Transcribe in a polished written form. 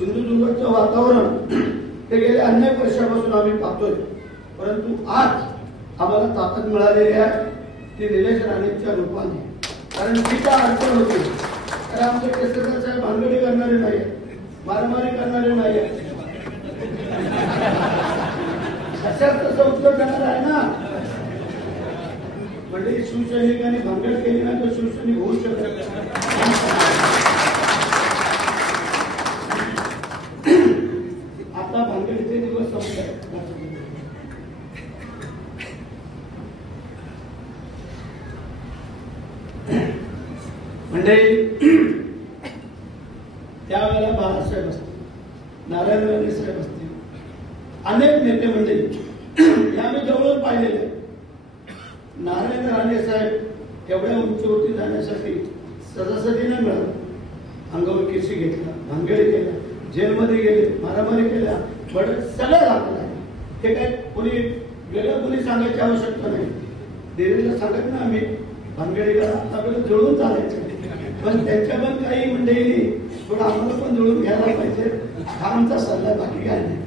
सिंधुदुर्गचं वातावरण हे गेल्या अनेक वर्षापासून आम्ही पाहतोय, परंतु आज आम्हाला ताकद मिळालेली आहे ती निलेश राणेंच्या रूपाने. कारण तिचा अडचण होती, तर आमचे केसरकर साहेब भानगडी करणारे नाही, मारामारी करणारे नाही, अशाच तसं उत्तर देणार आहे ना. म्हणजे शिवसैनिकांनी भानगड केली ना तर शिवसैनिक होऊ शकत. आता भानगडीचे दिवस संपले. म्हणजे त्यावेळेला बाळासाहेब असतील, नारायण राणे साहेब असतील, अनेक नेते मंडळी हे आम्ही जवळून पाहिलेले. नारायण राणे साहेब एवढ्या उंचीवरती जाण्यासाठी सजासजी नाही मिळालं, अंगावर केसी घेतला, भानगडी केला, जेलमध्ये गेले, मारामारी केल्या, बरं सगळं झालेलं आहे. हे काय कोणी वेगळं कोणी सांगायची आवश्यकता नाही. देवीला सांगत ना आम्ही भानगडीला आपल्याला जुळून चालायचं, पण त्यांच्या पण काही मंडळी थोडं आम्हाला पण जुळून घ्यायला पाहिजे, हा आमचा सल्ला, बाकी काय नाही.